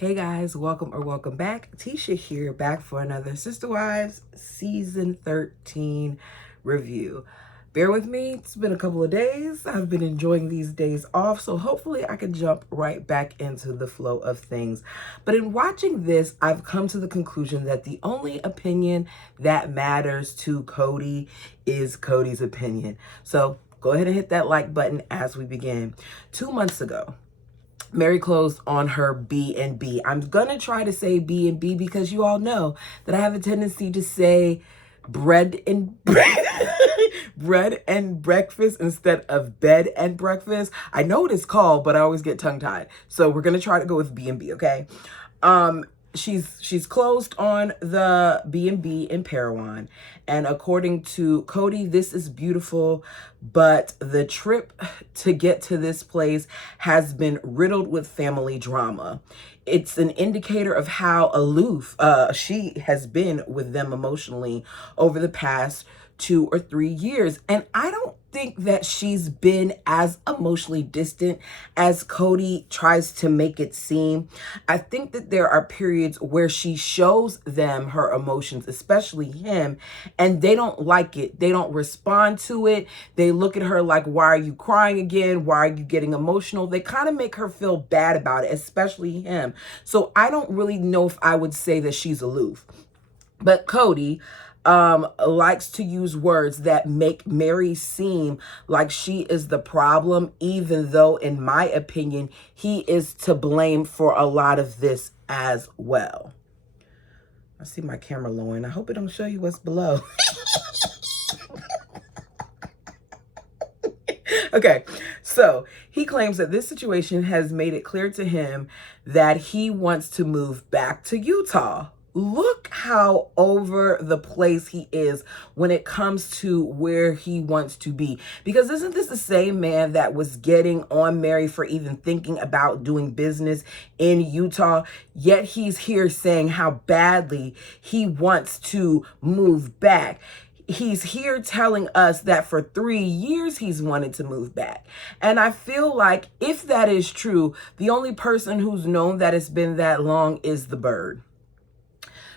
Hey guys, welcome back. Tisha here, back for another Sister Wives Season 13 review. Bear with me, it's been a couple of days. I've been enjoying these days off, so hopefully I can jump right back into the flow of things. But in watching this, I've come to the conclusion that the only opinion that matters to Kody is Kody's opinion. So go ahead and hit that like button as we begin. 2 months ago, Mary closed on her B&B. I'm gonna try to say B&B because you all know that I have a tendency to say bread and bread and breakfast instead of bed and breakfast. I know what it's called, but I always get tongue tied. So we're gonna try to go with B&B, okay? She's closed on the B&B in Parowan, and according to Kody, this is beautiful, but the trip to get to this place has been riddled with family drama. It's an indicator of how aloof she has been with them emotionally over the past 2 or 3 years. And I don't think that she's been as emotionally distant as Kody tries to make it seem. I think that there are periods where she shows them her emotions, especially him, and they don't like it. They don't respond to it. They look at her like, why are you crying again? Why are you getting emotional? They kind of make her feel bad about it, especially him. So I don't really know if I would say that she's aloof. But Kody likes to use words that make Mary seem like she is the problem, even though, in my opinion, he is to blame for a lot of this as well. I see my camera lowering. I hope it don't show you what's below. Okay, so he claims that this situation has made it clear to him that he wants to move back to Utah. Look how over the place he is when it comes to where he wants to be. Because isn't this the same man that was getting on Mary for even thinking about doing business in Utah? Yet he's here saying how badly he wants to move back. He's here telling us that for 3 years he's wanted to move back. And I feel like if that is true, the only person who's known that it's been that long is the bird.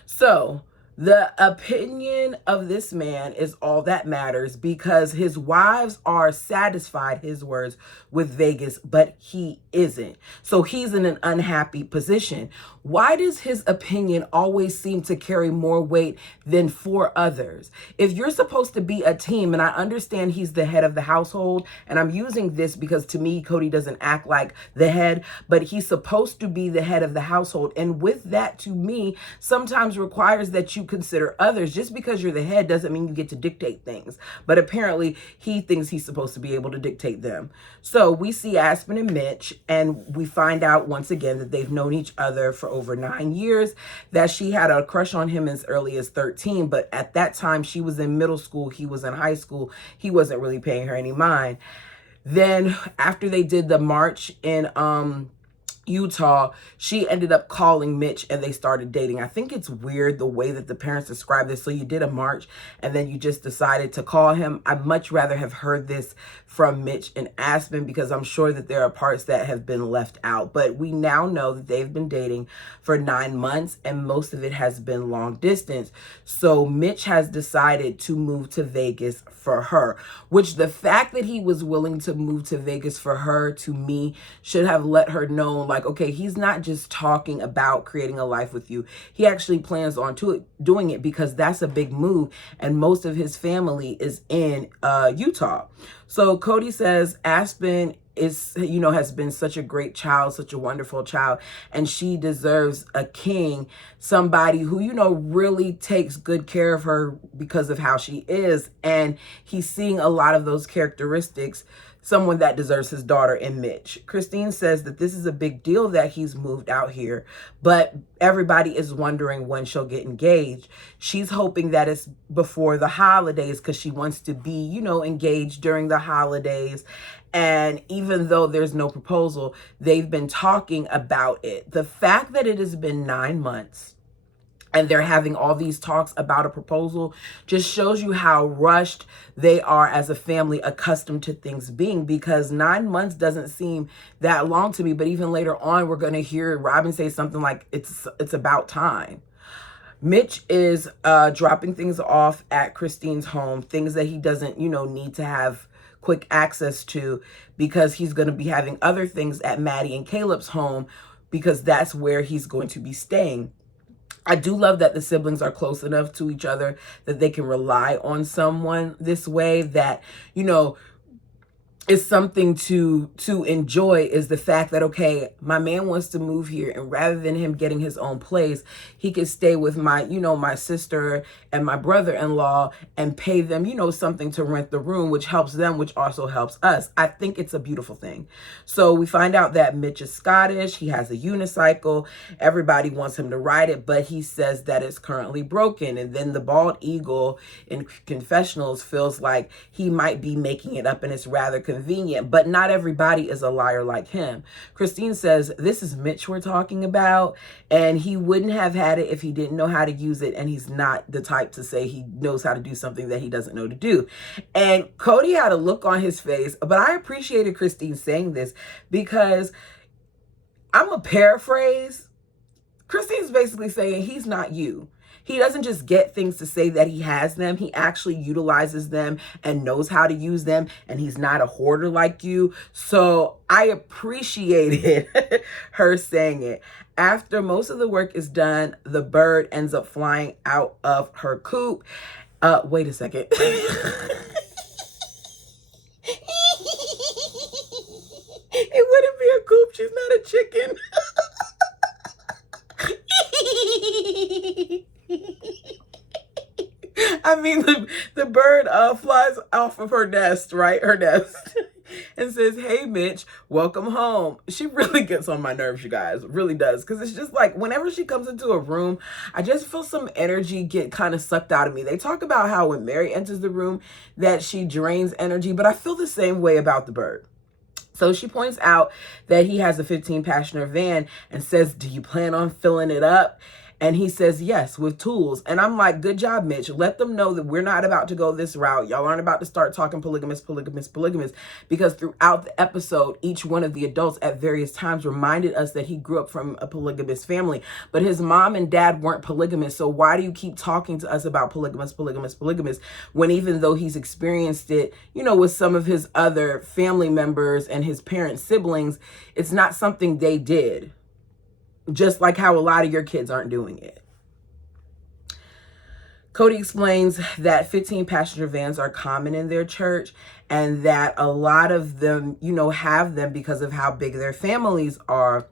So the opinion of this man is all that matters because his wives are satisfied, his words, with Vegas, but he isn't. So he's in an unhappy position. Why does his opinion always seem to carry more weight than for others? If you're supposed to be a team, and I understand he's the head of the household, and I'm using this because to me, Kody doesn't act like the head, but he's supposed to be the head of the household. And with that, to me, sometimes requires that you consider others. Just because you're the head doesn't mean you get to dictate things. But apparently he thinks he's supposed to be able to dictate them. So we see Aspen and Mitch, and we find out once again that they've known each other for over 9 years, that she had a crush on him as early as 13. But at that time, she was in middle school. He was in high school. He wasn't really paying her any mind. Then after they did the march in Utah, she ended up calling Mitch and they started dating. I think it's weird the way that the parents describe this. So you did a march and then you just decided to call him. I'd much rather have heard this from Mitch and Aspen because I'm sure that there are parts that have been left out. But we now know that they've been dating for 9 months and most of it has been long distance. So Mitch has decided to move to Vegas for her, which the fact that he was willing to move to Vegas for her, to me, should have let her know, like, okay, he's not just talking about creating a life with you. He actually plans on doing it because that's a big move. And most of his family is in Utah. So Kody says Aspen has been such a great child, such a wonderful child, and she deserves a king, somebody who, really takes good care of her because of how she is. And he's seeing a lot of those characteristics, someone that deserves his daughter in Mitch. Christine says that this is a big deal that he's moved out here, but everybody is wondering when she'll get engaged. She's hoping that it's before the holidays because she wants to be, engaged during the holidays. And even though there's no proposal, they've been talking about it. The fact that it has been 9 months and they're having all these talks about a proposal, just shows you how rushed they are as a family, accustomed to things being, because 9 months doesn't seem that long to me. But even later on, we're going to hear Robin say something like, it's about time. Mitch is dropping things off at Christine's home, things that he doesn't, need to have quick access to, because he's going to be having other things at Maddie and Caleb's home, because that's where he's going to be staying. I do love that the siblings are close enough to each other that they can rely on someone this way, that, is something to enjoy, is the fact that, okay, my man wants to move here, and rather than him getting his own place, he could stay with my, my sister and my brother-in-law and pay them, something to rent the room, which helps them, which also helps us. I think it's a beautiful thing. So we find out that Mitch is Scottish. He has a unicycle. Everybody wants him to ride it, but he says that it's currently broken. And then the bald eagle in confessionals feels like he might be making it up, and it's rather convenient, but not everybody is a liar like him. Christine says, this is Mitch we're talking about, and he wouldn't have had it if he didn't know how to use it, and he's not the type to say he knows how to do something that he doesn't know to do. And Kody had a look on his face, but I appreciated Christine saying this, because I'm a paraphrase. Christine's basically saying he's not you. He doesn't just get things to say that he has them. He actually utilizes them and knows how to use them. And he's not a hoarder like you. So I appreciated her saying it. After most of the work is done, the bird ends up flying out of her coop. Wait a second. It wouldn't be a coop. She's not a chicken. I mean, the bird flies off of her nest, right? Her nest. And says, hey, Mitch, welcome home. She really gets on my nerves, you guys. Really does. Because it's just like, whenever she comes into a room, I just feel some energy get kind of sucked out of me. They talk about how when Mary enters the room that she drains energy, but I feel the same way about the bird. So she points out that he has a 15-passenger van and says, do you plan on filling it up? And he says, yes, with tools. And I'm like, good job, Mitch. Let them know that we're not about to go this route. Y'all aren't about to start talking polygamous. Because throughout the episode, each one of the adults at various times reminded us that he grew up from a polygamous family. But his mom and dad weren't polygamous. So why do you keep talking to us about polygamous, when even though he's experienced it, with some of his other family members and his parents' siblings, it's not something they did. Just like how a lot of your kids aren't doing it. Kody explains that 15-passenger vans are common in their church, and that a lot of them, have them because of how big their families are.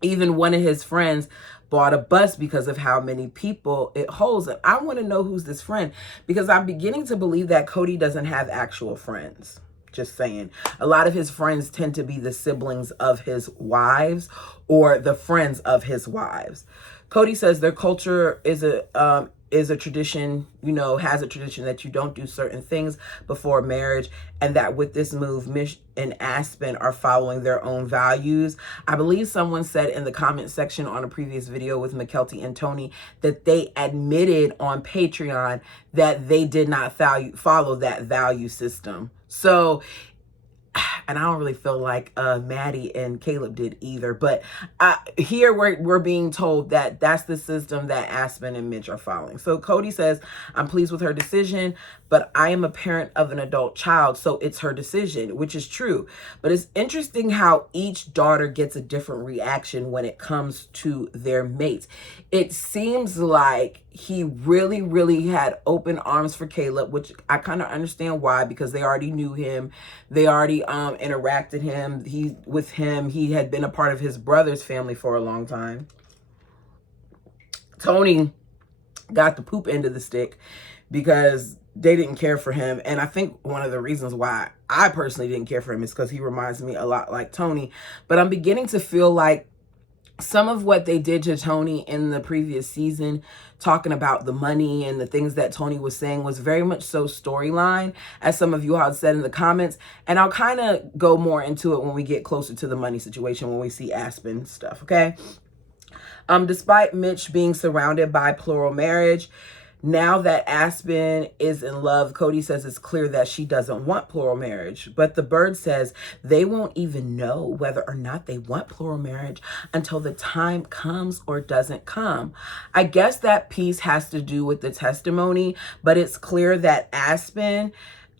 Even one of his friends bought a bus because of how many people it holds. And I want to know who's this friend, because I'm beginning to believe that Kody doesn't have actual friends. Just saying. A lot of his friends tend to be the siblings of his wives or the friends of his wives. Kody says their culture is a tradition, has a tradition that you don't do certain things before marriage, and that with this move, Mitch and Aspen are following their own values. I believe someone said in the comment section on a previous video with McKelty and Tony that they admitted on Patreon that they did not follow that value system. So, and I don't really feel like Maddie and Caleb did either. But here we're being told that that's the system that Aspen and Mitch are following. So Kody says, I'm pleased with her decision, but I am a parent of an adult child, so it's her decision, which is true. But it's interesting how each daughter gets a different reaction when it comes to their mates. It seems like he really, really had open arms for Caleb, which I kind of understand why, because they already knew him. They already interacted with him. He had been a part of his brother's family for a long time. Tony got the poop end of the stick because they didn't care for him. And I think one of the reasons why I personally didn't care for him is because he reminds me a lot like Tony. But I'm beginning to feel like some of what they did to Tony in the previous season, talking about the money and the things that Tony was saying, was very much so storyline, as some of you had said in the comments. And I'll kind of go more into it when we get closer to the money situation, when we see Aspen stuff, okay? Despite Mitch being surrounded by plural marriage, now that Aspen is in love, Kody says it's clear that she doesn't want plural marriage. But the bird says they won't even know whether or not they want plural marriage until the time comes or doesn't come. I guess that piece has to do with the testimony, but it's clear that Aspen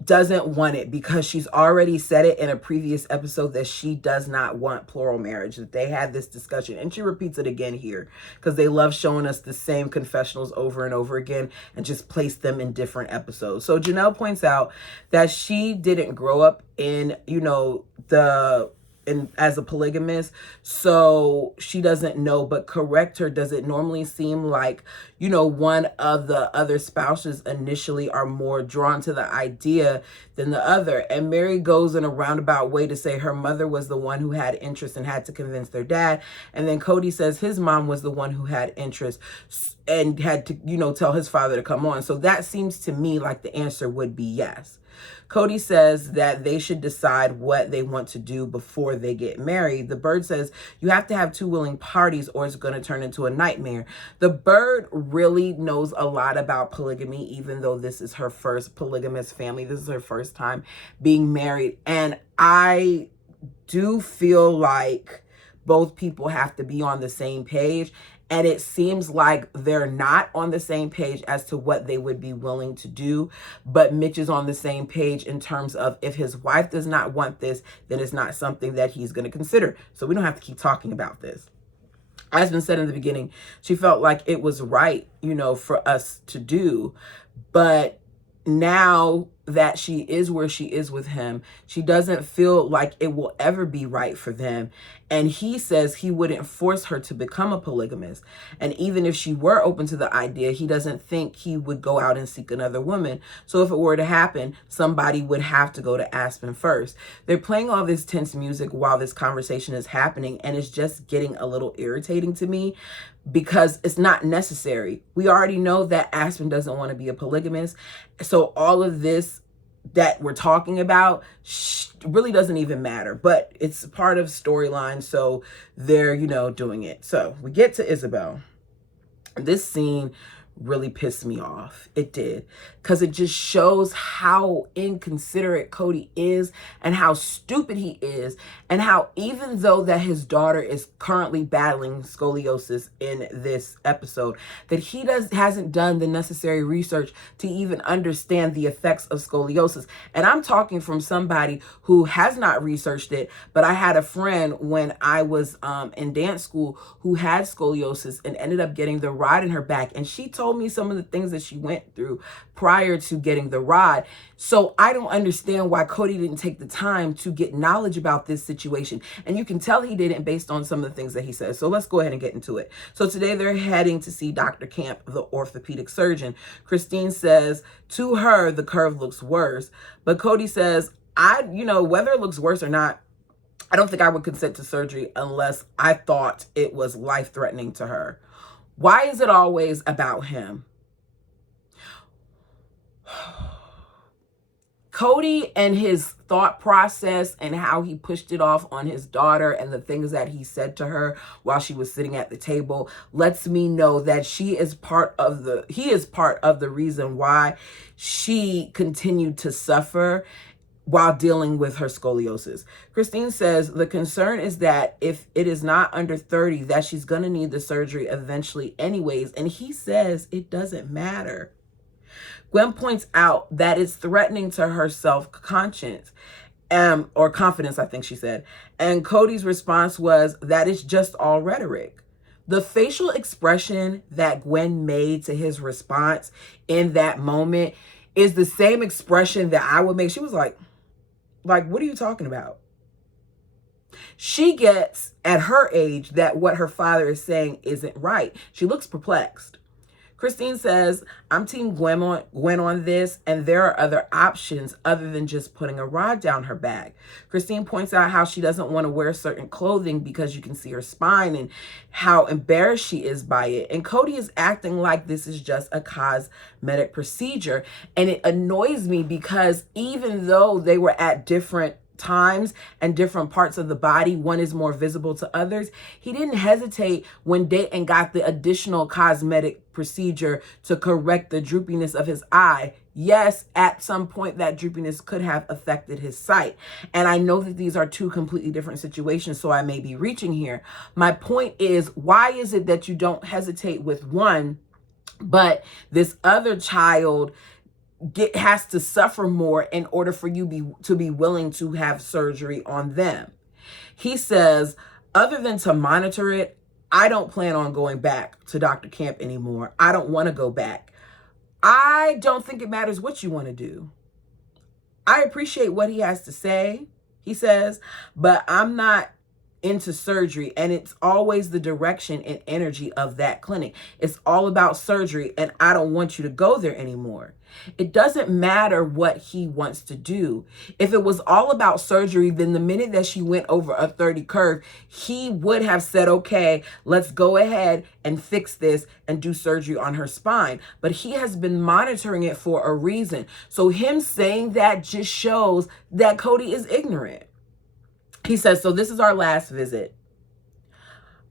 doesn't want it because she's already said it in a previous episode that she does not want plural marriage, that they had this discussion, and she repeats it again here because they love showing us the same confessionals over and over again and just place them in different episodes. So Janelle points out that she didn't grow up in, as a polygamist, so she doesn't know, but correct her. Does it normally seem like, one of the other spouses initially are more drawn to the idea than the other? And Mary goes in a roundabout way to say her mother was the one who had interest and had to convince their dad. And then Kody says his mom was the one who had interest and had to, tell his father to come on. So that seems to me like the answer would be yes. Kody says that they should decide what they want to do before they get married. The bird says you have to have two willing parties or it's going to turn into a nightmare. The bird really knows a lot about polygamy, even though this is her first polygamous family. This is her first time being married. And I do feel like both people have to be on the same page. And it seems like they're not on the same page as to what they would be willing to do. But Mitch is on the same page in terms of if his wife does not want this, then it's not something that he's going to consider. So we don't have to keep talking about this. As been said in the beginning, she felt like it was right, for us to do. But now that she is where she is with him, she doesn't feel like it will ever be right for them. And he says he wouldn't force her to become a polygamist. And even if she were open to the idea, he doesn't think he would go out and seek another woman. So if it were to happen, somebody would have to go to Aspen first. They're playing all this tense music while this conversation is happening, and it's just getting a little irritating to me because it's not necessary. We already know that Aspen doesn't want to be a polygamist. So all of this that we're talking about really doesn't even matter, but it's part of storyline. So they're, doing it. So we get to Isabel. This scene really pissed me off. It did. Because it just shows how inconsiderate Kody is and how stupid he is, and how even though that his daughter is currently battling scoliosis in this episode, that he hasn't done the necessary research to even understand the effects of scoliosis. And I'm talking from somebody who has not researched it, but I had a friend when I was in dance school who had scoliosis and ended up getting the rod in her back, and she told me some of the things that she went through prior to getting the rod. So I don't understand why Kody didn't take the time to get knowledge about this situation. And you can tell he didn't based on some of the things that he says. So let's go ahead and get into it. So today they're heading to see Dr. Camp, the orthopedic surgeon. Christine says to her, the curve looks worse. But Kody says, whether it looks worse or not, I don't think I would consent to surgery unless I thought it was life-threatening to her. Why is it always about him? Kody and his thought process and how he pushed it off on his daughter and the things that he said to her while she was sitting at the table lets me know that he is part of the reason why she continued to suffer while dealing with her scoliosis. Christine says the concern is that if it is not under 30, that she's going to need the surgery eventually anyways. And he says it doesn't matter. Gwen points out that it's threatening to her self-conscience, or confidence, I think she said. And Kody's response was that it's just all rhetoric. The facial expression that Gwen made to his response in that moment is the same expression that I would make. She was like, what are you talking about? She gets at her age that what her father is saying isn't right. She looks perplexed. Christine says, I'm team Gwen on this, and there are other options other than just putting a rod down her back. Christine points out how she doesn't want to wear certain clothing because you can see her spine and how embarrassed she is by it. And Kody is acting like this is just a cosmetic procedure. And it annoys me because even though they were at different times and different parts of the body. One is more visible to others. He didn't hesitate when Dayton got the additional cosmetic procedure to correct the droopiness of his eye. Yes, at some point that droopiness could have affected his sight. And I know that these are two completely different situations, so I may be reaching here. My point is, why is it that you don't hesitate with one, but this other child has to suffer more in order for you to be willing to have surgery on them? He says, other than to monitor it, I don't plan on going back to Dr. Camp anymore. I don't want to go back. I don't think it matters what you want to do. I appreciate what he has to say, he says, but I'm not into surgery, and it's always the direction and energy of that clinic. It's all about surgery, and I don't want you to go there anymore. It doesn't matter what he wants to do. If it was all about surgery, then the minute that she went over a 30 curve, he would have said, okay, let's go ahead and fix this and do surgery on her spine. But he has been monitoring it for a reason. So him saying that just shows that Kody is ignorant. He says, so this is our last visit.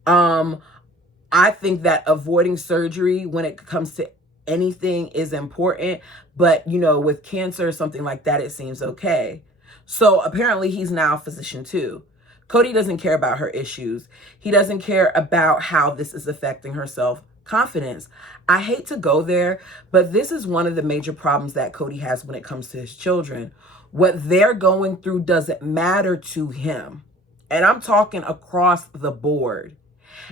I think that avoiding surgery when it comes to anything is important, but with cancer or something like that, it seems okay. So apparently he's now a physician too. Kody doesn't care about her issues. He doesn't care about how this is affecting her self-confidence. I hate to go there, but this is one of the major problems that Kody has when it comes to his children. What they're going through doesn't matter to him. And I'm talking across the board.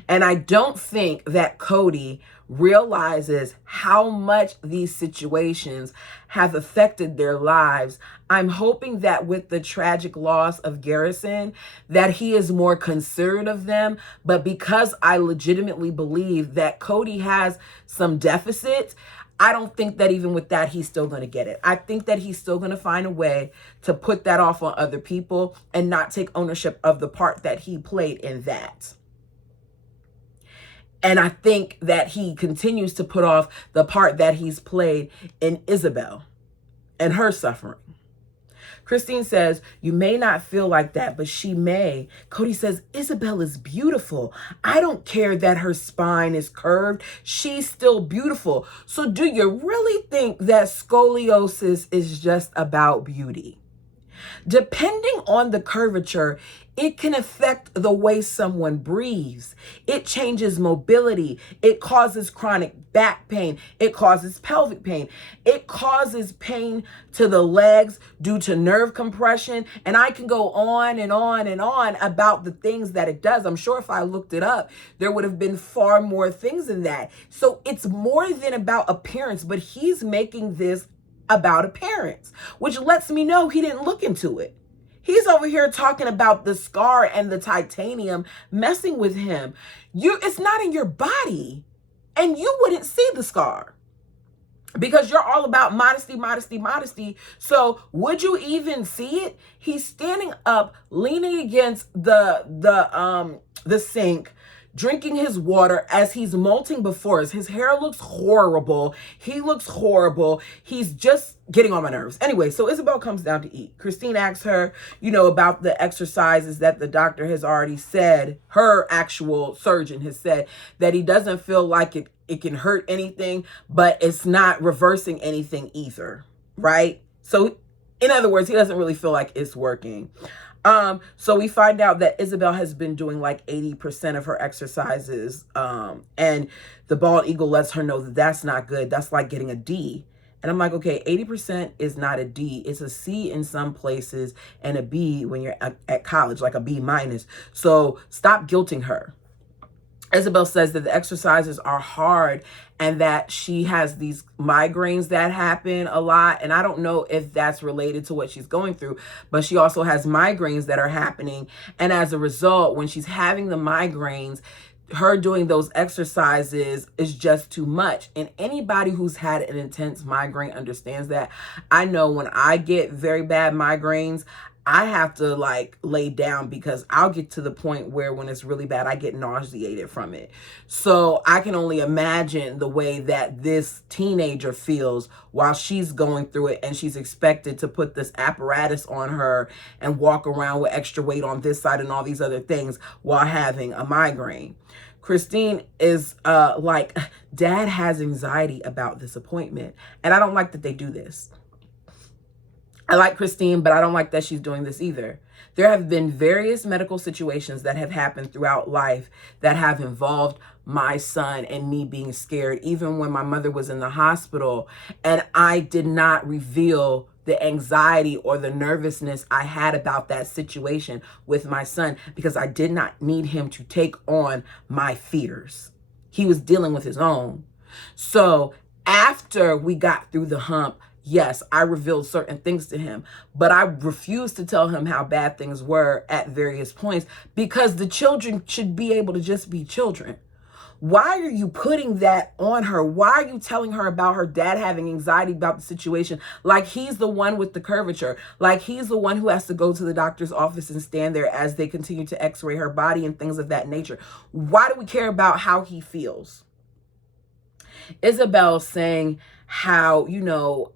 And I don't think that Kody realizes how much these situations have affected their lives. I'm hoping that with the tragic loss of Garrison, that he is more considerate of them. But because I legitimately believe that Kody has some deficits, I don't think that even with that, he's still going to get it. I think that he's still going to find a way to put that off on other people and not take ownership of the part that he played in that. And I think that he continues to put off the part that he's played in Isabel and her suffering. Christine says, you may not feel like that, but she may. Kody says, Isabel is beautiful. I don't care that her spine is curved. She's still beautiful. So do you really think that scoliosis is just about beauty? Depending on the curvature, it can affect the way someone breathes. It changes mobility. It causes chronic back pain. It causes pelvic pain. It causes pain to the legs due to nerve compression. And I can go on and on and on about the things that it does. I'm sure if I looked it up, there would have been far more things than that. So it's more than about appearance, but he's making this about appearance, which lets me know he didn't look into it. He's over here talking about the scar and the titanium messing with him. It's not in your body, and you wouldn't see the scar because you're all about modesty, modesty, modesty. So would you even see it? He's standing up, leaning against the sink, drinking his water as he's molting before us. His hair looks horrible. He looks horrible. He's just getting on my nerves. Anyway, so Isabel comes down to eat. Christine asks her, about the exercises that the doctor has already said. Her actual surgeon has said that he doesn't feel like it can hurt anything, but it's not reversing anything either, right? So in other words, he doesn't really feel like it's working. So we find out that Isabel has been doing like 80% of her exercises. And the bald eagle lets her know that that's not good. That's like getting a D. And I'm like, okay, 80% is not a D. It's a C in some places and a B when you're at college, like a B minus. So stop guilting her. Isabel says that the exercises are hard and that she has these migraines that happen a lot. And I don't know if that's related to what she's going through, but she also has migraines that are happening. And as a result, when she's having the migraines, her doing those exercises is just too much. And anybody who's had an intense migraine understands that. I know when I get very bad migraines, I have to like lay down because I'll get to the point where when it's really bad, I get nauseated from it. So I can only imagine the way that this teenager feels while she's going through it, and she's expected to put this apparatus on her and walk around with extra weight on this side and all these other things while having a migraine. Christine is like, Dad has anxiety about this appointment. And I don't like that they do this. I like Christine, but I don't like that she's doing this either. There have been various medical situations that have happened throughout life that have involved my son and me being scared, even when my mother was in the hospital, and I did not reveal the anxiety or the nervousness I had about that situation with my son because I did not need him to take on my fears. He was dealing with his own. So after we got through the hump, yes, I revealed certain things to him, but I refused to tell him how bad things were at various points because the children should be able to just be children. Why are you putting that on her? Why are you telling her about her dad having anxiety about the situation? Like he's the one with the curvature. Like he's the one who has to go to the doctor's office and stand there as they continue to x-ray her body and things of that nature. Why do we care about how he feels? Isabel saying how,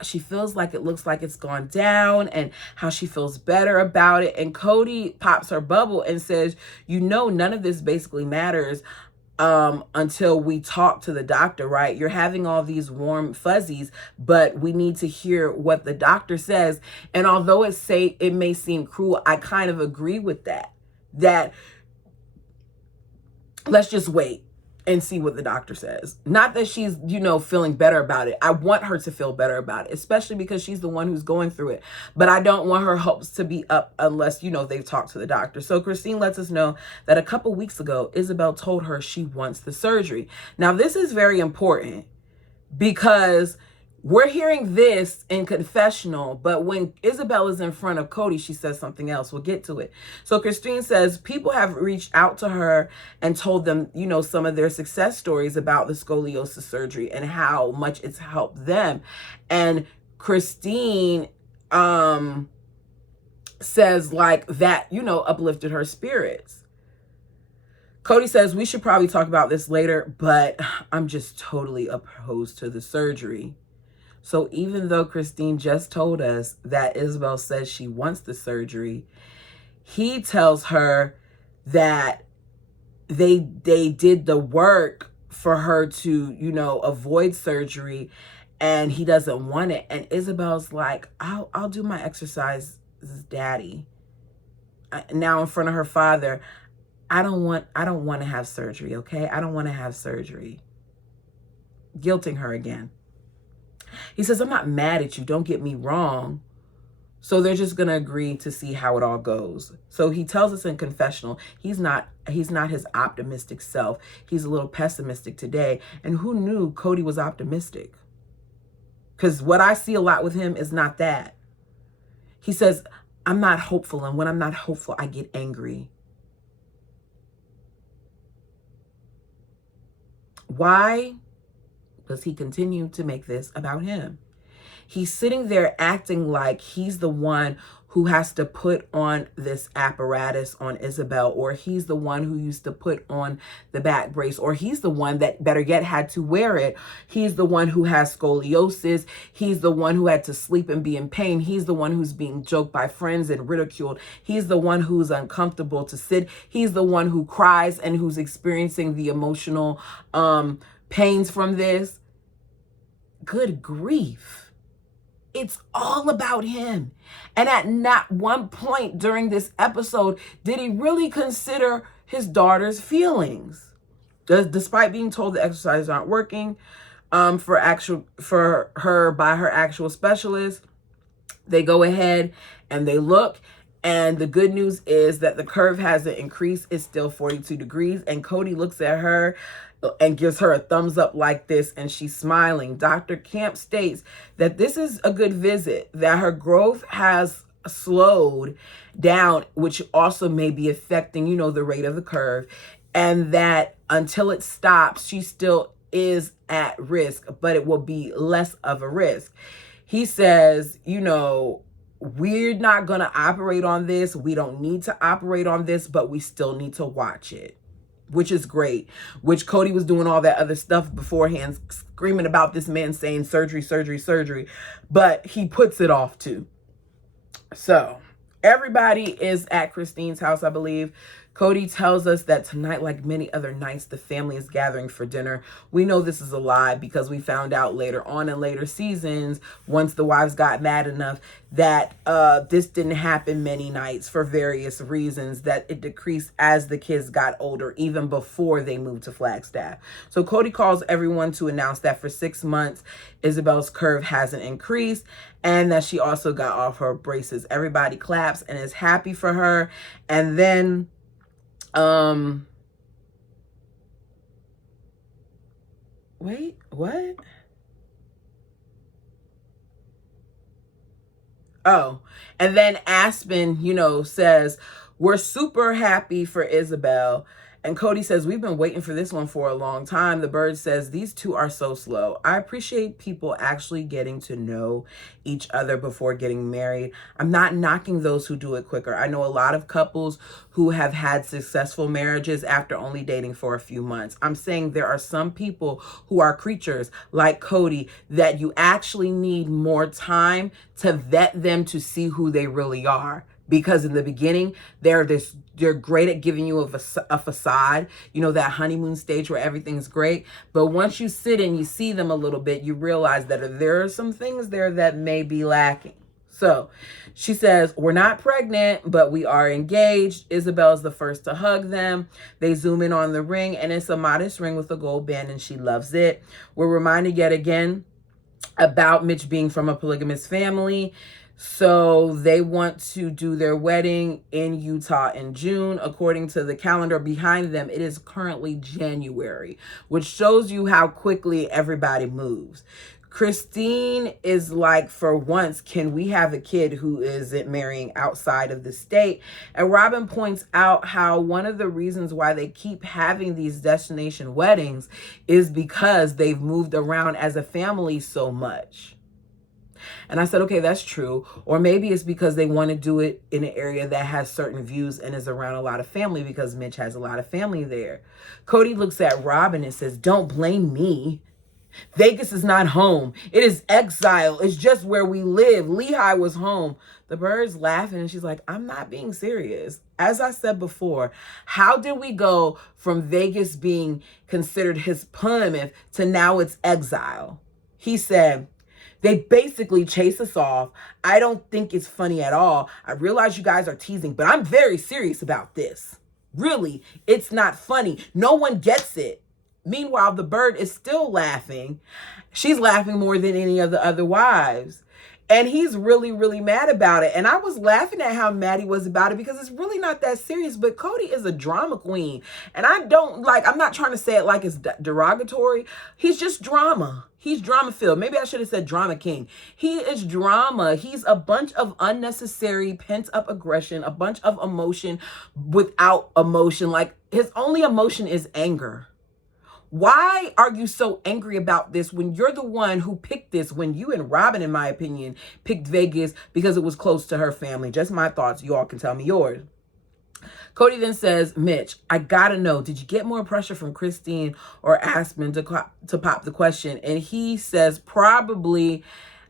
she feels like it looks like it's gone down and how she feels better about it. And Kody pops her bubble and says, none of this basically matters until we talk to the doctor, right? You're having all these warm fuzzies, but we need to hear what the doctor says. And although it may seem cruel, I kind of agree with that let's just wait and see what the doctor says. Not that she's, feeling better about it. I want her to feel better about it, especially because she's the one who's going through it. But I don't want her hopes to be up unless, they've talked to the doctor. So Christine lets us know that a couple weeks ago, Isabel told her she wants the surgery. Now, this is very important because we're hearing this in confessional, but when Isabel is in front of Kody, she says something else. We'll get to it. So Christine says people have reached out to her and told them, some of their success stories about the scoliosis surgery and how much it's helped them. And Christine says like that, uplifted her spirits. Kody says we should probably talk about this later, but I'm just totally opposed to the surgery. So even though Christine just told us that Isabel says she wants the surgery, he tells her that they did the work for her to, avoid surgery, and he doesn't want it. And Isabel's like, I'll do my exercise, Daddy. Now in front of her father, I don't want to have surgery, okay? I don't want to have surgery. Guilting her again. He says, I'm not mad at you. Don't get me wrong. So they're just going to agree to see how it all goes. So he tells us in confessional, he's not his optimistic self. He's a little pessimistic today. And who knew Kody was optimistic? Because what I see a lot with him is not that. He says, I'm not hopeful. And when I'm not hopeful, I get angry. Why does he continue to make this about him? He's sitting there acting like he's the one who has to put on this apparatus on Isabel, or he's the one who used to put on the back brace, or he's the one that, better yet, had to wear it. He's the one who has scoliosis. He's the one who had to sleep and be in pain. He's the one who's being joked by friends and ridiculed. He's the one who's uncomfortable to sit. He's the one who cries and who's experiencing the emotional pains from this. Good grief. It's all about him. And at not one point during this episode did he really consider his daughter's feelings. Despite being told the exercises aren't working for her by her actual specialist, they go ahead and they look. And the good news is that the curve hasn't increased. It's still 42 degrees. And Kody looks at her and gives her a thumbs up like this, and she's smiling. Dr. Camp states that this is a good visit, that her growth has slowed down, which also may be affecting, the rate of the curve, and that until it stops, she still is at risk, but it will be less of a risk. He says, we're not going to operate on this. We don't need to operate on this, but we still need to watch it, which is great. Which Kody was doing all that other stuff beforehand, screaming about this man saying surgery, surgery, surgery, but he puts it off too. So everybody is at Christine's house, I believe. Kody tells us that tonight, like many other nights, the family is gathering for dinner. We know this is a lie because we found out later on in later seasons, once the wives got mad enough, that this didn't happen many nights for various reasons, that it decreased as the kids got older, even before they moved to Flagstaff. So Kody calls everyone to announce that for 6 months, Isabel's curve hasn't increased, and that she also got off her braces. Everybody claps and is happy for her. And then wait, what? Oh, and then Aspen, says, we're super happy for Isabel. And Kody says, we've been waiting for this one for a long time. The bird says, these two are so slow. I appreciate people actually getting to know each other before getting married. I'm not knocking those who do it quicker. I know a lot of couples who have had successful marriages after only dating for a few months. I'm saying there are some people who are creatures like Kody that you actually need more time to vet them to see who they really are. Because in the beginning, they're great at giving you a facade, that honeymoon stage where everything's great. But once you sit and you see them a little bit, you realize that there are some things there that may be lacking. So she says, we're not pregnant, but we are engaged. Isabel's the first to hug them. They zoom in on the ring, and it's a modest ring with a gold band, and she loves it. We're reminded yet again about Mitch being from a polygamous family. So they want to do their wedding in Utah in June. According to the calendar behind them, it is currently January, which shows you how quickly everybody moves. Christine is like, for once, can we have a kid who isn't marrying outside of the state? And Robin points out how one of the reasons why they keep having these destination weddings is because they've moved around as a family so much. And I said, okay, that's true. Or maybe it's because they want to do it in an area that has certain views and is around a lot of family, because Mitch has a lot of family there. Kody looks at Robin and says, don't blame me. Vegas is not home. It is exile. It's just where we live. Lehigh was home. The bird's laughing and she's like, I'm not being serious. As I said before, how did we go from Vegas being considered his Plymouth to now it's exile? He said, they basically chase us off. I don't think it's funny at all. I realize you guys are teasing, but I'm very serious about this. Really, it's not funny. No one gets it. Meanwhile, the bird is still laughing. She's laughing more than any of the other wives. And he's really, really mad about it. And I was laughing at how mad he was about it because it's really not that serious. But Kody is a drama queen. And I'm not trying to say it like it's derogatory. He's just drama. He's drama filled. Maybe I should have said drama king. He is drama. He's a bunch of unnecessary pent up aggression, a bunch of emotion without emotion. Like his only emotion is anger. Why are you so angry about this when you're the one who picked this, when you and Robin, in my opinion, picked Vegas because it was close to her family? Just my thoughts. You all can tell me yours. Kody then says, Mitch, I gotta know, did you get more pressure from Christine or Aspen to pop the question? And he says probably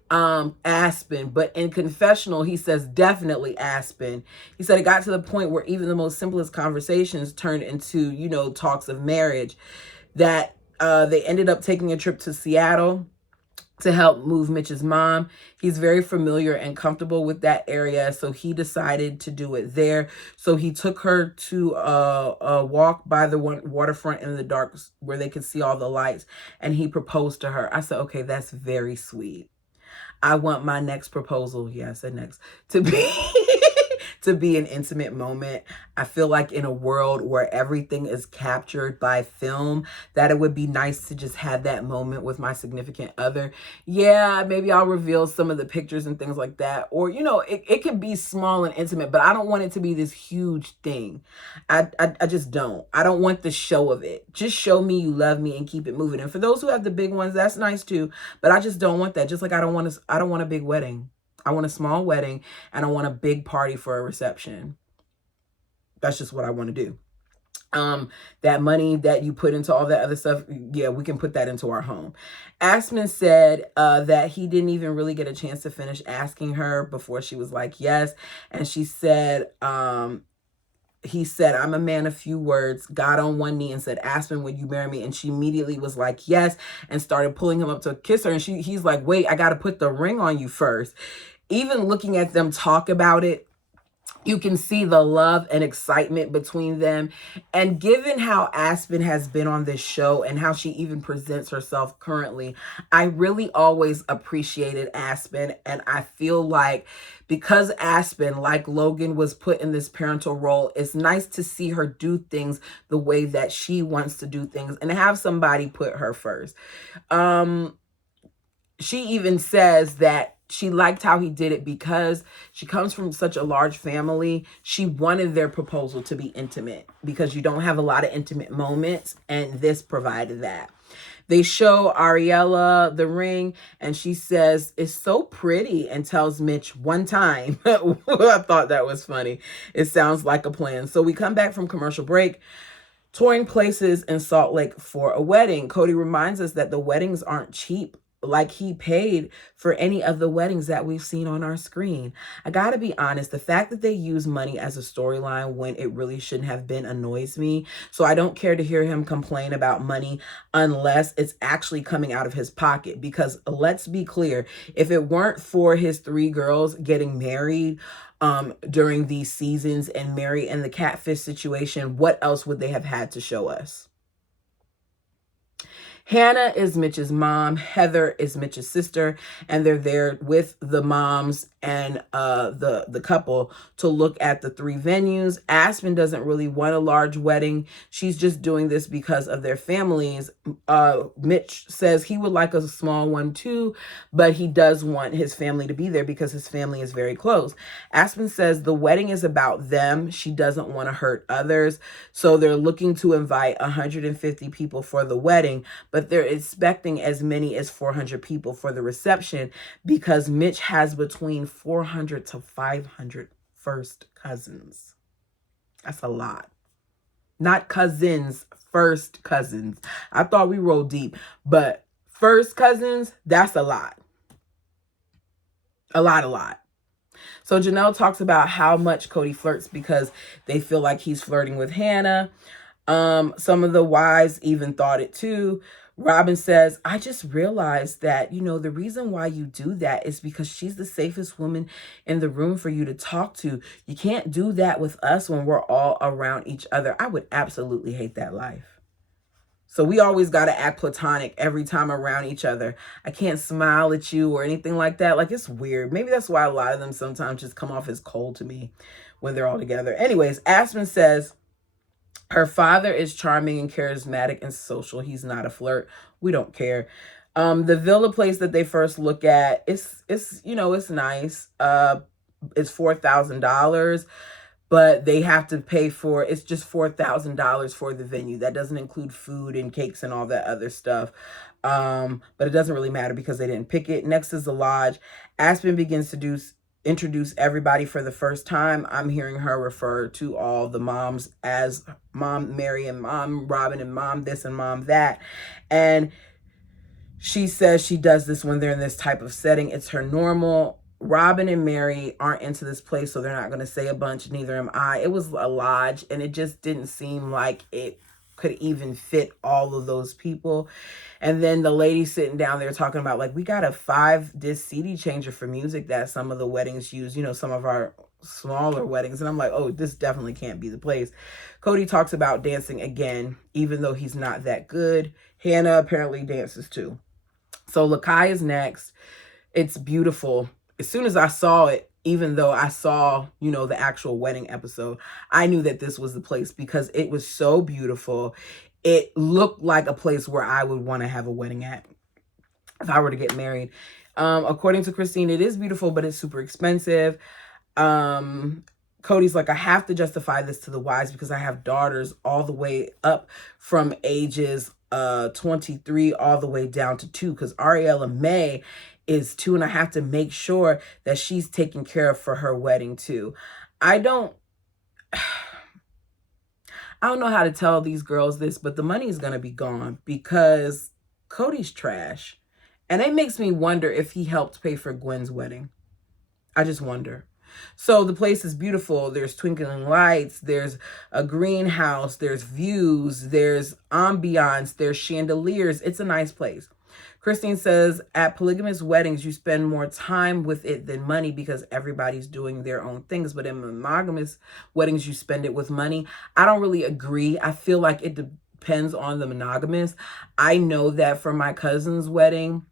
Aspen, but in confessional, he says definitely Aspen. He said it got to the point where even the most simplest conversations turned into, talks of marriage. That they ended up taking a trip to Seattle to help move Mitch's mom. He's very familiar and comfortable with that area, so he decided to do it there. So he took her to a walk by the waterfront in the dark where they could see all the lights, and he proposed to her. I said, okay, that's very sweet. I want my next proposal, I said next, to be to be an intimate moment. I feel like in a world where everything is captured by film, that it would be nice to just have that moment with my significant other. Yeah, maybe I'll reveal some of the pictures and things like that. Or, it could be small and intimate, but I don't want it to be this huge thing. I just don't. I don't want the show of it. Just show me you love me and keep it moving. And for those who have the big ones, that's nice too. But I just don't want that. Just like I don't want a big wedding. I want a small wedding and I want a big party for a reception. That's just what I want to do. That money that you put into all that other stuff, yeah, we can put that into our home. Aspen said that he didn't even really get a chance to finish asking her before she was like, yes. And she said, he said, I'm a man of few words, got on one knee and said, Aspen, would you marry me? And she immediately was like, yes, and started pulling him up to kiss her. And he's like, wait, I got to put the ring on you first. Even looking at them talk about it, you can see the love and excitement between them. And given how Aspen has been on this show and how she even presents herself currently, I really always appreciated Aspen. And I feel like because Aspen, like Logan, was put in this parental role, it's nice to see her do things the way that she wants to do things and have somebody put her first. She even says that she liked how he did it because she comes from such a large family. She wanted their proposal to be intimate because you don't have a lot of intimate moments, and this provided that. They show Ariella the ring, and she says, it's so pretty, and tells Mitch one time. I thought that was funny. It sounds like a plan. So we come back from commercial break. Touring places in Salt Lake for a wedding. Kody reminds us that the weddings aren't cheap, like he paid for any of the weddings that we've seen on our screen. I gotta be honest, the fact that they use money as a storyline when it really shouldn't have been annoys me. So I don't care to hear him complain about money unless it's actually coming out of his pocket. Because let's be clear, if it weren't for his 3 girls getting married during these seasons and Mary and the catfish situation, what else would they have had to show us? Hannah is Mitch's mom. Heather is Mitch's sister. And they're there with the moms and the couple to look at the 3 venues. Aspen doesn't really want a large wedding. She's just doing this because of their families. Mitch says he would like a small one too, but he does want his family to be there because his family is very close. Aspen says the wedding is about them. She doesn't want to hurt others. So they're looking to invite 150 people for the wedding, but they're expecting as many as 400 people for the reception because Mitch has between 400 to 500 first cousins. That's a lot. Not cousins, first cousins. I thought we rolled deep, but first cousins, that's a lot. A lot. So Janelle talks about how much Kody flirts because they feel like he's flirting with Hannah. Some of the wives even thought it too. Robin says, I just realized that, the reason why you do that is because she's the safest woman in the room for you to talk to. You can't do that with us when we're all around each other. I would absolutely hate that life. So we always got to act platonic every time around each other. I can't smile at you or anything like that. Like, it's weird. Maybe that's why a lot of them sometimes just come off as cold to me when they're all together. Anyways, Aspen says, her father is charming and charismatic and social. He's not a flirt. We don't care. The villa place that they first look at, it's nice. It's $4,000, but they have to pay for, it's just $4,000 for the venue. That doesn't include food and cakes and all that other stuff. But it doesn't really matter because they didn't pick it. Next is the lodge. Aspen begins to introduce everybody for the first time. I'm hearing her refer to all the moms as Mom Mary and Mom Robin and Mom this and Mom that. And she says she does this when they're in this type of setting. It's her normal. Robin and Mary aren't into this place, so they're not going to say a bunch. Neither am I. It was a lodge, and it just didn't seem like it could even fit all of those people. And then the lady sitting down there talking about, like, we got a 5-disc CD changer for music that some of the weddings use, some of our smaller weddings. And I'm like, oh, this definitely can't be the place. Kody talks about dancing again, even though he's not that good. Hannah apparently dances too. So Lakai is next. It's beautiful. As soon as I saw it, even though I saw, the actual wedding episode, I knew that this was the place because it was so beautiful. It looked like a place where I would want to have a wedding at if I were to get married. According to Christine, it is beautiful, but it's super expensive. Kody's like, I have to justify this to the wives because I have daughters all the way up from ages 23 all the way down to 2, because Ariella May is too, and I have to make sure that she's taken care of for her wedding too. I don't know how to tell these girls this, but the money is going to be gone because Kody's trash. And it makes me wonder if he helped pay for Gwen's wedding. I just wonder. So the place is beautiful. There's twinkling lights. There's a greenhouse. There's views. There's ambiance. There's chandeliers. It's a nice place. Christine says, at polygamous weddings, you spend more time with it than money because everybody's doing their own things. But in monogamous weddings, you spend it with money. I don't really agree. I feel like it depends on the monogamous. I know that for my cousin's wedding,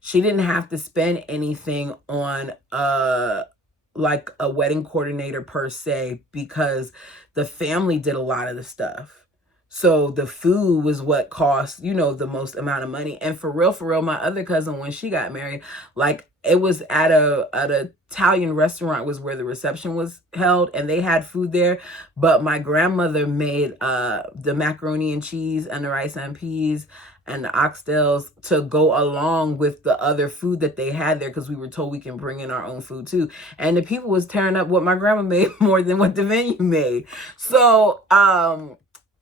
she didn't have to spend anything on like a wedding coordinator per se because the family did a lot of the stuff. So the food was what cost, you know, the most amount of money. And for real, my other cousin, when she got married, like it was at a Italian restaurant was where the reception was held, and they had food there. But my grandmother made the macaroni and cheese and the rice and peas and the oxtails to go along with the other food that they had there, because we were told we can bring in our own food too. And the people was tearing up what my grandma made more than what the venue made. So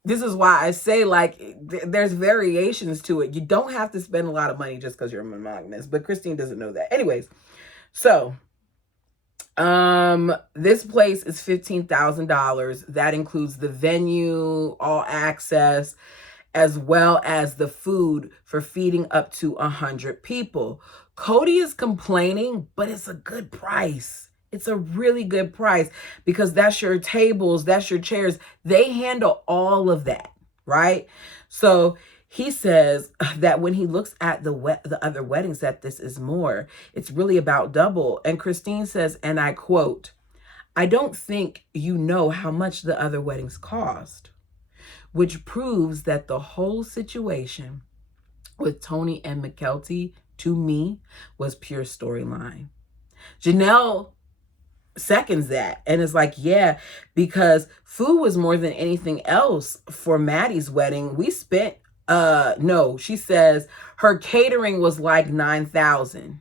this is why I say, like, there's variations to it. You don't have to spend a lot of money just because you're monogamous, but Christine doesn't know that. Anyways, so this place is $15,000. That includes the venue, all access, as well as the food for feeding up to 100 people. Kody is complaining, but it's a good price. It's a really good price because that's your tables, that's your chairs. They handle all of that, right? So he says that when he looks at the other weddings, that this is more. It's really about double. And Christine says, and I quote, "I don't think you know how much the other weddings cost," which proves that the whole situation with Tony and McKelty, to me, was pure storyline. Janelle seconds that and is like, yeah, because food was more than anything else for Maddie's wedding. We spent no, she says her catering was like $9,000.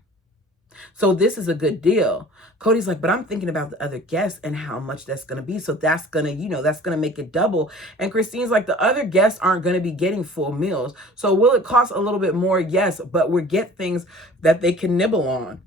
So this is a good deal. Kody's like, but I'm thinking about the other guests and how much that's going to be. So that's going to, you know, that's going to make it double. And Christine's like, the other guests aren't going to be getting full meals. So will it cost a little bit more? Yes, but we get things that they can nibble on.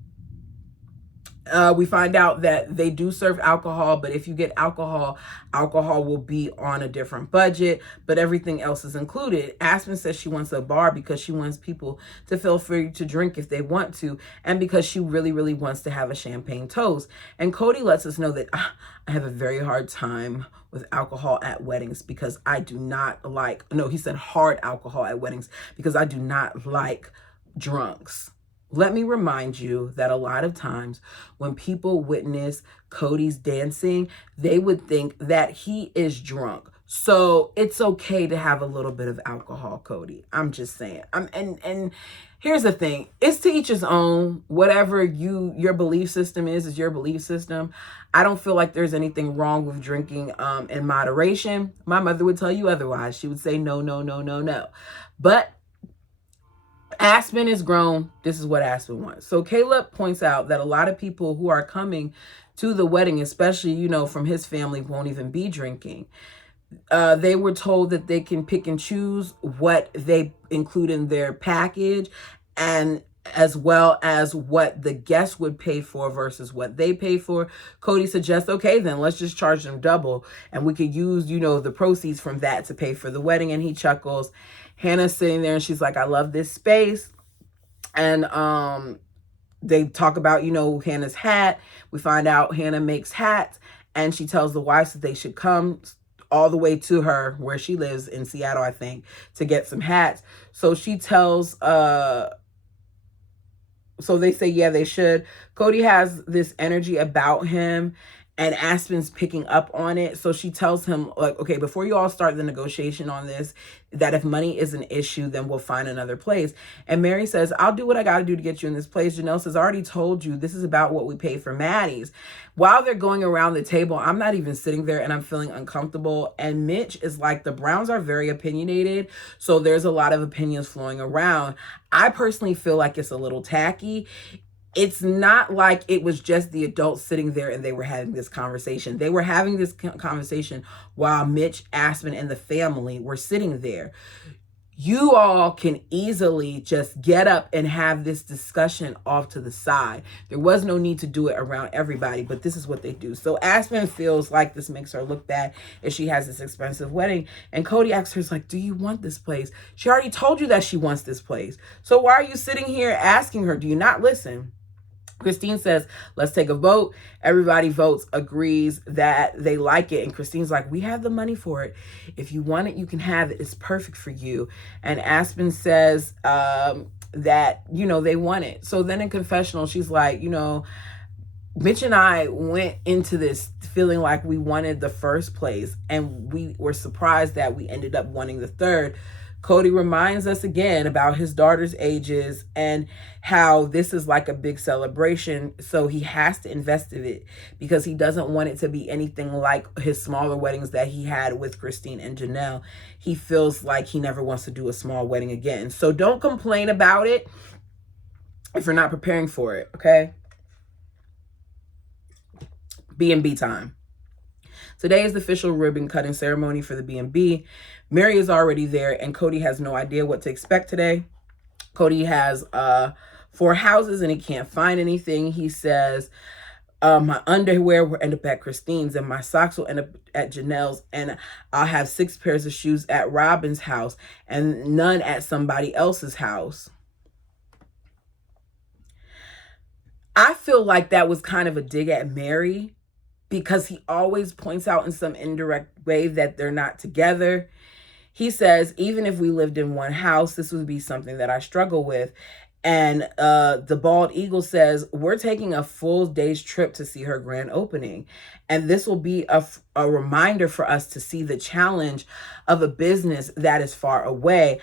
We find out that they do serve alcohol, but if you get alcohol will be on a different budget, but everything else is included. Aspen says she wants a bar because she wants people to feel free to drink if they want to, and because she really wants to have a champagne toast. And Kody lets us know that I have a very hard time with alcohol at weddings because I do not like, no, he said hard alcohol at weddings because I do not like drunks. Let me remind you that a lot of times when people witness Kody's dancing, they would think that he is drunk. So it's okay to have a little bit of alcohol, Kody. I'm just saying. And here's the thing. It's to each his own. Whatever your belief system is your belief system. I don't feel like there's anything wrong with drinking in moderation. My mother would tell you otherwise. She would say no. But Aspen is grown. This is what Aspen wants. So Caleb points out that a lot of people who are coming to the wedding, especially, you know, from his family, won't even be drinking. They were told that they can pick and choose what they include in their package, and as well as what the guests would pay for versus what they pay for. Kody suggests, okay, then let's just charge them double, and we could use, you know, the proceeds from that to pay for the wedding. And he chuckles. Hannah's sitting there and she's like, I love this space. And they talk about, you know, Hannah's hat. We find out Hannah makes hats, and she tells the wives that they should come all the way to her where she lives in Seattle, I think, to get some hats. So she tells, so they say, yeah, they should. Kody has this energy about him, and Aspen's picking up on it. So she tells him, like, okay, before you all start the negotiation on this, that if money is an issue, then we'll find another place. And Mary says, I'll do what I got to do to get you in this place. Janelle says, I already told you this is about what we paid for Maddie's. While they're going around the table, I'm not even sitting there and I'm feeling uncomfortable. And Mitch is like, the Browns are very opinionated. So there's a lot of opinions flowing around. I personally feel like it's a little tacky. It's not like it was just the adults sitting there and they were having this conversation. They were having this conversation while Mitch, Aspen, and the family were sitting there. You all can easily just get up and have this discussion off to the side. There was no need to do it around everybody, but this is what they do. So Aspen feels like this makes her look bad if she has this expensive wedding. And Kody asks her, like, do you want this place? She already told you that she wants this place. So why are you sitting here asking her? Do you not listen? Christine says, let's take a vote. Everybody votes, agrees that they like it. And Christine's like, we have the money for it. If you want it, you can have it. It's perfect for you. And Aspen says that, they want it. So then in confessional, she's like, Mitch and I went into this feeling like we wanted the first place. And we were surprised that we ended up wanting the third. Kody reminds us again about his daughter's ages and how this is like a big celebration. So he has to invest in it because he doesn't want it to be anything like his smaller weddings that he had with Christine and Janelle. He feels like he never wants to do a small wedding again. So don't complain about it if you're not preparing for it, okay? B&B time. Today is the official ribbon cutting ceremony for the B&B. Mary is already there, and Kody has no idea what to expect today. Kody has 4 houses, and he can't find anything. He says, my underwear will end up at Christine's, and my socks will end up at Janelle's, and I'll have 6 pairs of shoes at Robin's house, and none at somebody else's house. I feel like that was kind of a dig at Mary, because he always points out in some indirect way that they're not together. He says, even if we lived in one house, this would be something that I struggle with. And the Bald Eagle says, we're taking a full day's trip to see her grand opening. And this will be a reminder for us to see the challenge of a business that is far away.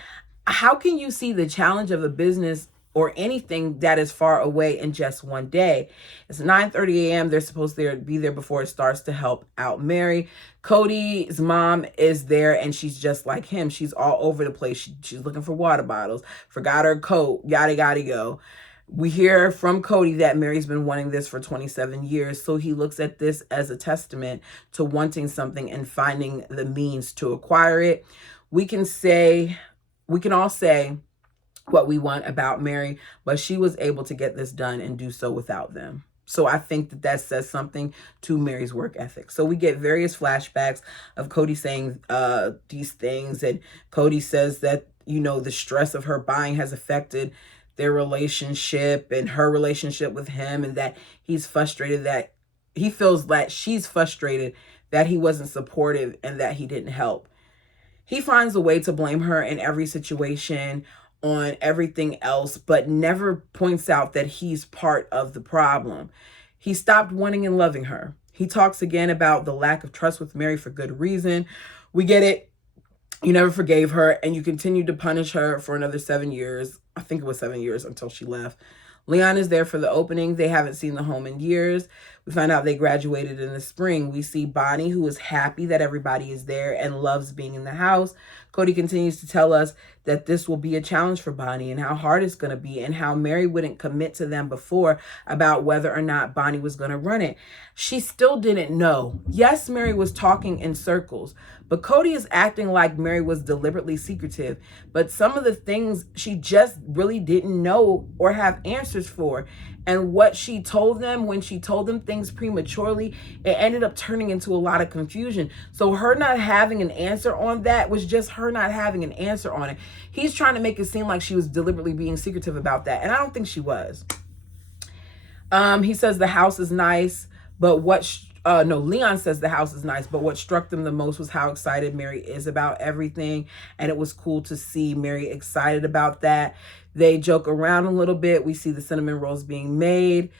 How can you see the challenge of a business or anything that is far away in just one day? It's 9:30 a.m. They're supposed to be there before it starts to help out Mary. Kody's mom is there, and she's just like him. She's all over the place. She's looking for water bottles, forgot her coat, yada, yada, go. We hear from Kody that Mary's been wanting this for 27 years, so he looks at this as a testament to wanting something and finding the means to acquire it. We can all say what we want about Mary, but she was able to get this done and do so without them. So I think that says something to Mary's work ethic. So we get various flashbacks of Kody saying these things, and Kody says that, the stress of her buying has affected their relationship and her relationship with him, and that he's frustrated that he feels that she's frustrated that he wasn't supportive and that he didn't help. He finds a way to blame her in every situation on everything else, but never points out that he's part of the problem. He stopped wanting and loving her. He talks again about the lack of trust with Mary for good reason. We get it. You never forgave her, and you continued to punish her for another 7 years. I think it was 7 years until she left. Leon is there for the opening. They haven't seen the home in years. We find out they graduated in the spring. We see Bonnie, who is happy that everybody is there and loves being in the house. Kody continues to tell us that this will be a challenge for Bonnie and how hard it's going to be, and how Mary wouldn't commit to them before about whether or not Bonnie was going to run it. She still didn't know. Yes, Mary was talking in circles, but Kody is acting like Mary was deliberately secretive. But some of the things she just really didn't know or have answers for. And what she told them, when she told them things prematurely, it ended up turning into a lot of confusion. So her not having an answer on that was just her not having an answer on it. He's trying to make it seem like she was deliberately being secretive about that, and I don't think she was. He says the house is nice, but Leon says the house is nice, but what struck them the most was how excited Mary is about everything, and it was cool to see Mary excited about that. They joke around a little bit. We see the cinnamon rolls being made.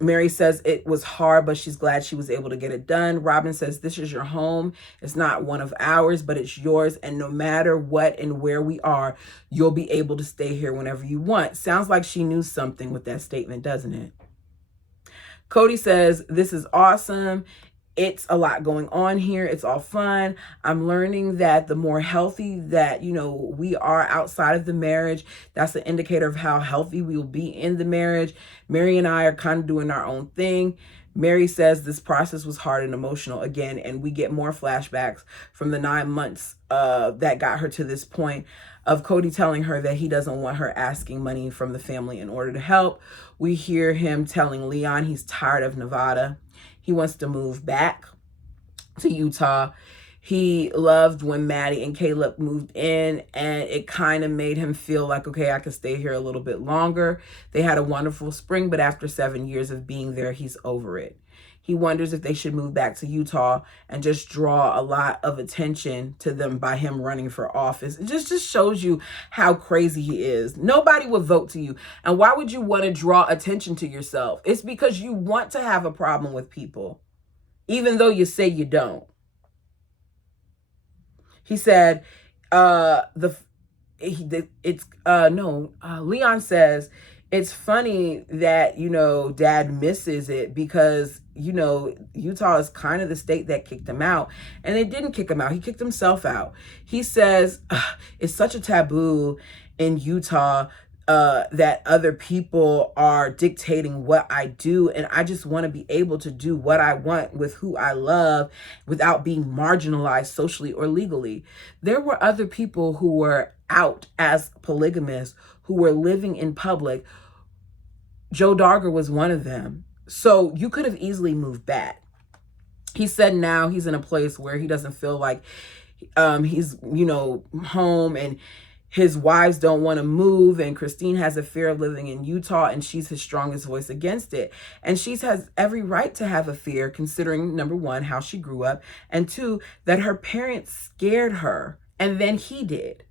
Mary says it was hard, but she's glad she was able to get it done. Robin says, this is your home. It's not one of ours, but it's yours. And no matter what and where we are, you'll be able to stay here whenever you want. Sounds like she knew something with that statement, doesn't it? Kody says, this is awesome. It's a lot going on here. It's all fun. I'm learning that the more healthy that, we are outside of the marriage, that's an indicator of how healthy we will be in the marriage. Mary and I are kind of doing our own thing. Mary says this process was hard and emotional again, and we get more flashbacks from the 9 months that got her to this point of Kody telling her that he doesn't want her asking money from the family in order to help. We hear him telling Leon he's tired of Nevada. He wants to move back to Utah. He loved when Maddie and Caleb moved in, and it kind of made him feel like, okay, I could stay here a little bit longer. They had a wonderful spring, but after 7 years of being there, he's over it. He wonders if they should move back to Utah and just draw a lot of attention to them by him running for office. It just shows you how crazy he is. Nobody would vote to you. And why would you want to draw attention to yourself? It's because you want to have a problem with people, even though you say you don't. He said, Leon says, it's funny that, Dad misses it because, Utah is kind of the state that kicked him out. And they didn't kick him out. He kicked himself out. He says, it's such a taboo in Utah that other people are dictating what I do. And I just want to be able to do what I want with who I love without being marginalized socially or legally. There were other people who were out as polygamists who were living in public. Joe Darger was one of them. So you could have easily moved back. He said now he's in a place where he doesn't feel like he's, home, and his wives don't want to move, and Christine has a fear of living in Utah, and she's his strongest voice against it. And she has every right to have a fear, considering, number one, how she grew up, and two, that her parents scared her, and then he did.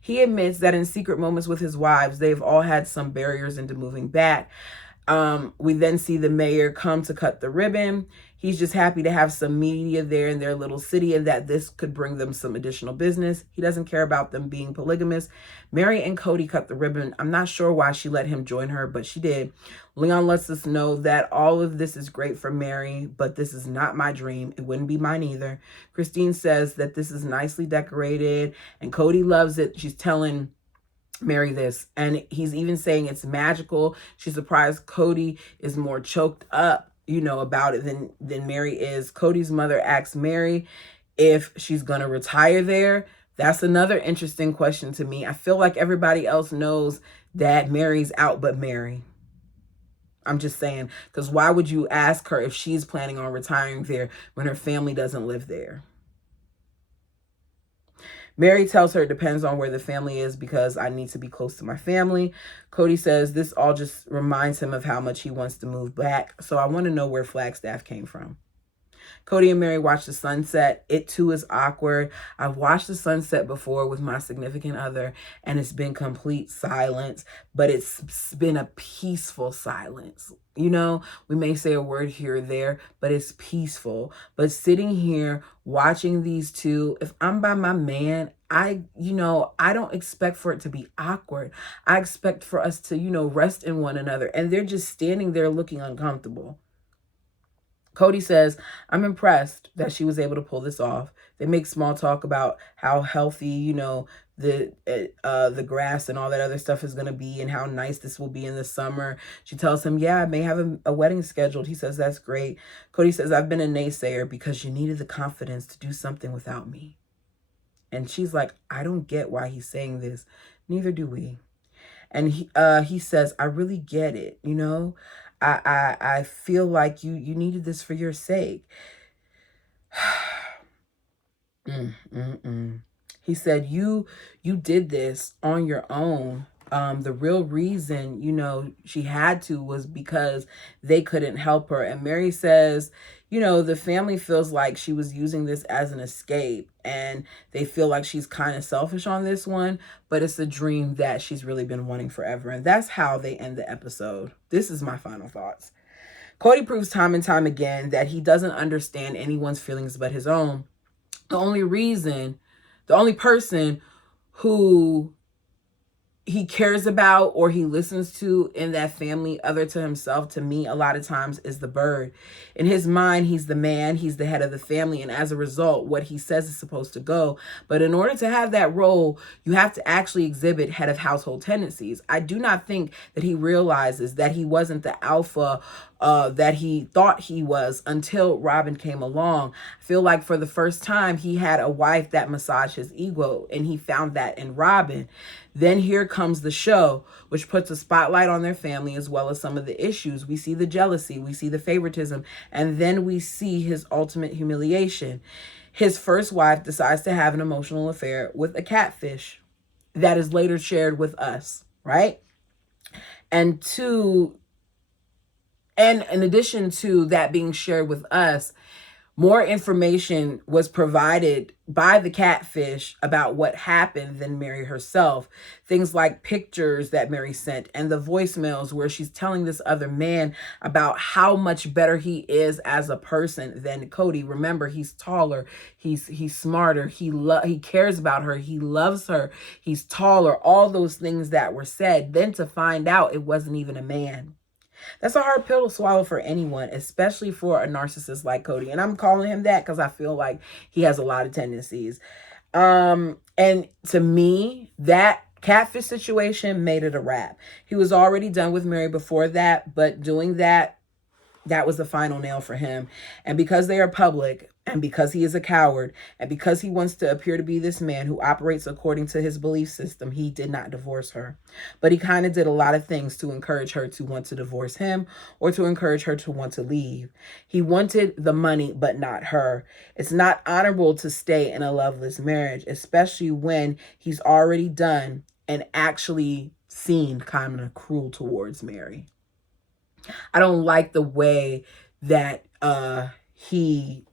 He admits that in secret moments with his wives, they've all had some barriers into moving back. We then see the mayor come to cut the ribbon. He's just happy to have some media there in their little city and that this could bring them some additional business. He doesn't care about them being polygamous. Mary and Kody cut the ribbon. I'm not sure why she let him join her, but she did. Leon lets us know that all of this is great for Mary, but this is not my dream. It wouldn't be mine either. Christine says that this is nicely decorated and Kody loves it. She's telling Mary this, and he's even saying it's magical. She's surprised Kody is more choked up, about it than Mary is. Kody's mother asks Mary if she's going to retire there. That's another interesting question to me. I feel like everybody else knows that Mary's out but Mary. I'm just saying, because why would you ask her if she's planning on retiring there when her family doesn't live there? Mary tells her it depends on where the family is because I need to be close to my family. Kody says this all just reminds him of how much he wants to move back. So I want to know where Flagstaff came from. Kody and Mary watch the sunset. It too is awkward. I've watched the sunset before with my significant other, and it's been complete silence, but it's been a peaceful silence. We may say a word here or there, but it's peaceful. But sitting here watching these two, if I'm by my man, I don't expect for it to be awkward. I expect for us to, rest in one another. And they're just standing there looking uncomfortable. Kody says, I'm impressed that she was able to pull this off. They make small talk about how healthy, the grass and all that other stuff is going to be and how nice this will be in the summer. She tells him, yeah, I may have a wedding scheduled. He says, that's great. Kody says, I've been a naysayer because you needed the confidence to do something without me. And she's like, I don't get why he's saying this. Neither do we. And he says, I really get it, I feel like you needed this for your sake. He said, you did this on your own. The real reason, she had to was because they couldn't help her. And Mary says, the family feels like she was using this as an escape, and they feel like she's kind of selfish on this one, but it's a dream that she's really been wanting forever. And that's how they end the episode. This is my final thoughts. Kody proves time and time again that he doesn't understand anyone's feelings but his own. The only person who he cares about or he listens to in that family other to himself, to me, a lot of times is the bird. In his mind, he's the man, he's the head of the family, and as a result, what he says is supposed to go. But in order to have that role, you have to actually exhibit head of household tendencies. I do not think that he realizes that he wasn't the alpha that he thought he was until Robin came along. I feel like for the first time, he had a wife that massaged his ego, and he found that in Robin. Then here comes the show, which puts a spotlight on their family as well as some of the issues. We see the jealousy, we see the favoritism, and then we see his ultimate humiliation. His first wife decides to have an emotional affair with a catfish that is later shared with us, right? And in addition to that being shared with us, more information was provided by the catfish about what happened than Mary herself. Things like pictures that Mary sent and the voicemails where she's telling this other man about how much better he is as a person than Kody. Remember, he's taller, he's smarter, he cares about her, he loves her, he's taller, all those things that were said. Then to find out it wasn't even a man. That's a hard pill to swallow for anyone, especially for a narcissist like Kody. And I'm calling him that because I feel like he has a lot of tendencies. And to me, that catfish situation made it a wrap. He was already done with Mary before that, but doing that was the final nail for him. And because they are public, and because he is a coward, and because he wants to appear to be this man who operates according to his belief system, he did not divorce her. But he kind of did a lot of things to encourage her to want to divorce him or to encourage her to want to leave. He wanted the money, but not her. It's not honorable to stay in a loveless marriage, especially when he's already done and actually seemed kind of cruel towards Mary. I don't like the way that he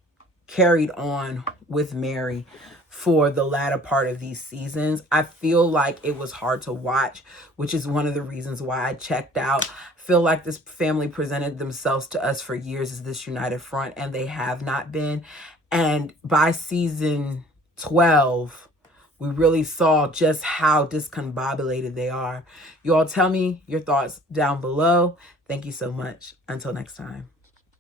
carried on with Mary for the latter part of these seasons. I feel like it was hard to watch, which is one of the reasons why I checked out. I feel like this family presented themselves to us for years as this united front, and they have not been. And by season 12, we really saw just how discombobulated they are. You all tell me your thoughts down below. Thank you so much. Until next time.